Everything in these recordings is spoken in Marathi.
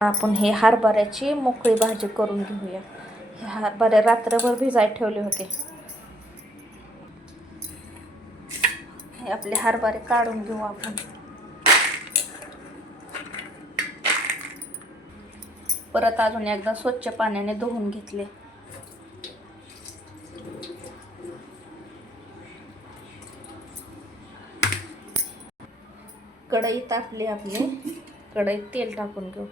आपण हे हरभऱ्याची मोकळी भाजी करून घेऊया. हे हरभरे रात्रभर भिजायला ठेवले होते. हे आपले हरभरे काढून घेऊ आपण. परत अजून एकदा स्वच्छ पाण्याने धुवून घेतले. कढई तापली आपली. कढईत तेल टाकून घेऊ.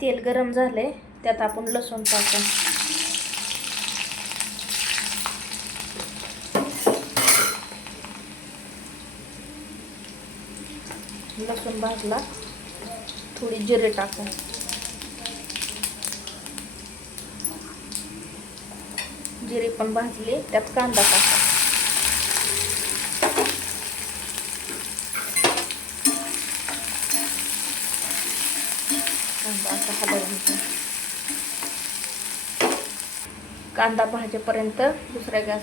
तेल गरम झाले, त्यात आपण लसूण टाकू. लसूण भाजला, थोडी जिरे टाकू. जिरे पण भाजले, त्यात कांदा टाका. कांदा असा हलवून घेऊ. कांदा भाजेपर्यंत दुसऱ्या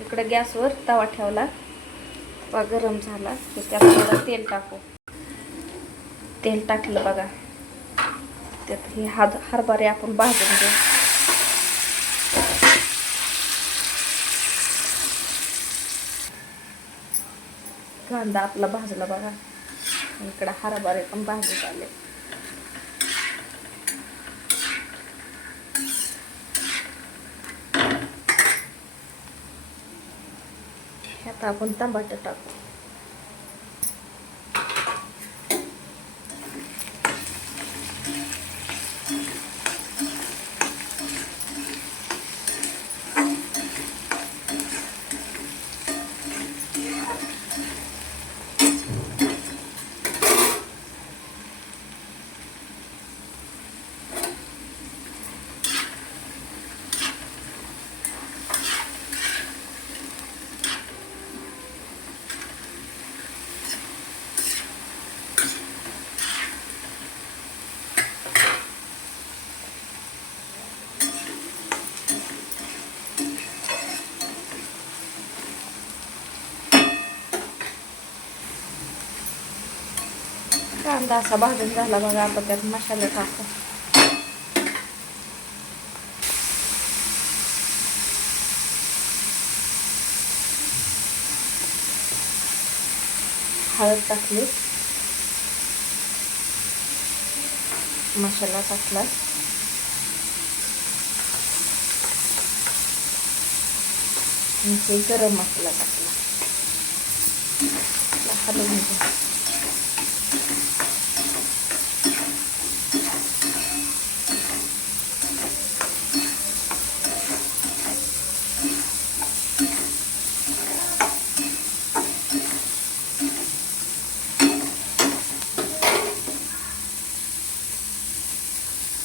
इकडे गॅसवर तवा ठेवला. तवा गरम झाला की त्यात थोडं तेल टाकू. तेल टाकलं बघा. त्यात हे हरभरे आपण भाजून घेऊ. कांदा आपला भाजला बघा. इकडे हरभरे पण भाजून आले. आता आपण टमाटर टाकू. कांदा असा भाजून झाला बघा. आता त्यात मसाले टाकू. हळद टाकली. मसाला टाकला. गरम मसाला टाकला. हलवून घेऊ.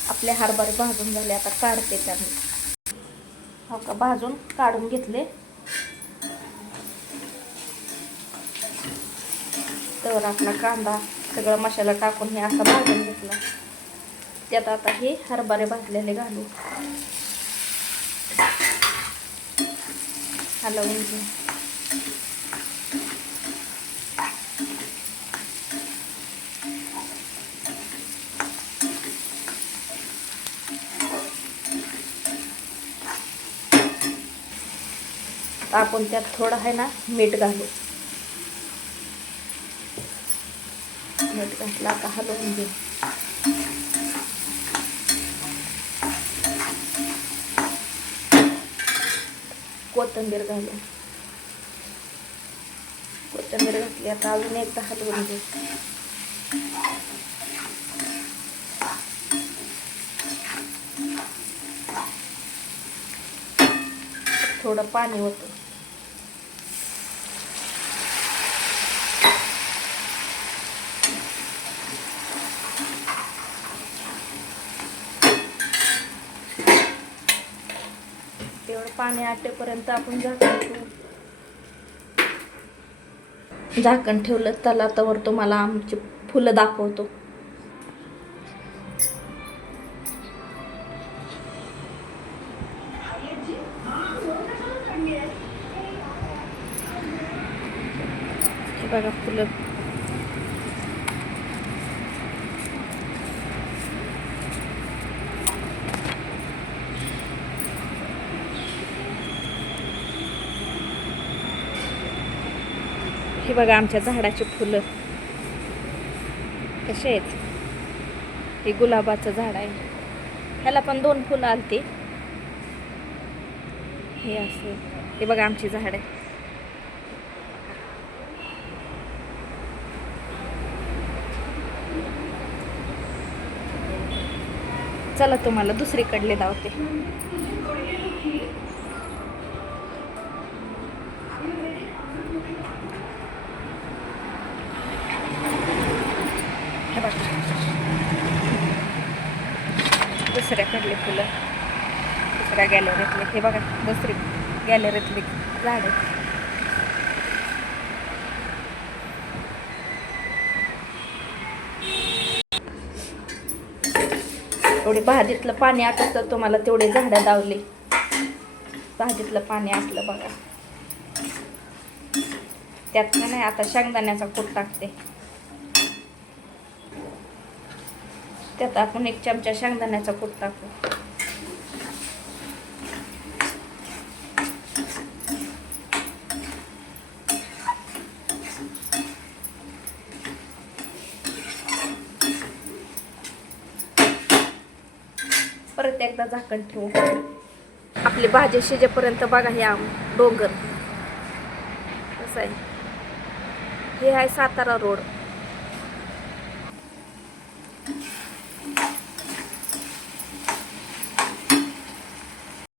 आपले हरभरे भाजून झाले. आता काढते त्याने. हो का, भाजून काढून घेतले. तर आपला कांदा सगळा मसाला टाकून हे असा भाजून घेतला. त्यात आता हे हरभरे भाजलेले घालू. हलवून घेऊ. आपण त्यात थोडं आहे ना मीठ घालू. मीठ घातला का हलवून घेऊ. कोथिंबीर घालू. कोथिंबीर घातली. आता अजून एकदा हलवून घेऊ. थोडं पाणी होतं. तेवढं पाणी आटेपर्यंत आपण झाकण ठेवू. झाकण ठेवलं त्याला तवर तुम्हाला आमची फुलं दाखवतो. बघा फुलं. हे बघा आमच्या झाडाची फुलं कसे आहेत. हे गुलाबाचं झाड आहे. ह्याला पण 2 फुलं आलती. हे असं. हे बघा आमची झाड आहे. चला तुम्हाला दुसरीकडले लावते. हे बघा दुसऱ्याकडले फुलं, दुसऱ्या गॅलरीतले. हे बघा दुसरी गॅलरीतली झाड आहे. एवढे भाजीतलं पाणी आटलं तुम्हाला तेवढे झाडं लावली. भाजीतलं पाणी आटलं बघा. त्यात नाही आता शेंगदाण्याचा कूट टाकते. त्यात आपण 1 चमचा शेंगदाण्याचा कूट टाकू. परत एकदा झाकण ठेवू. आपली भाजी शिजेपर्यंत बघा हे डोंगर कसं आहे. हे आहे सातारा रोड.